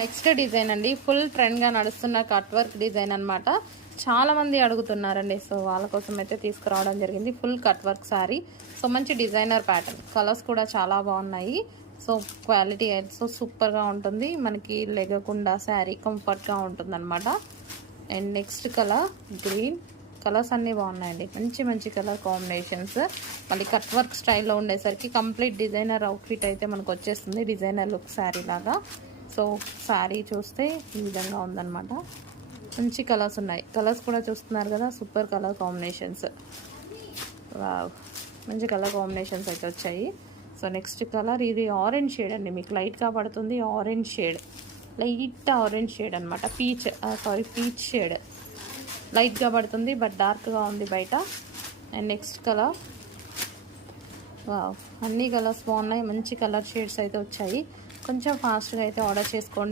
Next design అండి, full ట్రెండ్గా నడుస్తున్న cut work design అనమాట. చాలా మంది అడుగుతున్నారండి, సో వాళ్ళ కోసం అయితే తీసుకురావడం జరిగింది. Full cut work sari. So మంచి డిజైనర్ ప్యాటర్న్, కలర్స్ కూడా చాలా బాగున్నాయి. సో క్వాలిటీ అయితే సూపర్గా ఉంటుంది, మనకి లెగకుండా శారీ కంఫర్ట్గా ఉంటుంది అనమాట. And next colour green. Colours అన్నీ బాగున్నాయండి, మంచి మంచి కలర్ కాంబినేషన్స్. మళ్ళీ కట్ వర్క్ స్టైల్లో ఉండేసరికి కంప్లీట్ డిజైనర్ అవుట్ఫిట్ అయితే మనకు వచ్చేస్తుంది, డిజైనర్ లుక్ శారీ లాగా. సో శారీ చూస్తే ఈ విధంగా ఉందన్నమాట. మంచి కలర్స్ ఉన్నాయి, కలర్స్ కూడా చూస్తున్నారు కదా, సూపర్ కలర్ కాంబినేషన్స్. మంచి కలర్ కాంబినేషన్స్ అయితే వచ్చాయి. సో నెక్స్ట్ కలర్ ఇది ఆరెంజ్ షేడ్ అండి, మీకు లైట్గా పడుతుంది orange shade, light orange shade అనమాట. పీచ్ షేడ్ లైట్గా పడుతుంది, బట్ డార్క్గా ఉంది బయట. అండ్ నెక్స్ట్ కలర్, అన్ని కలర్స్ బాగున్నాయి, మంచి కలర్ షేడ్స్ అయితే వచ్చాయి. కొంచెం ఫాస్ట్గా అయితే ఆర్డర్ చేసుకోండి.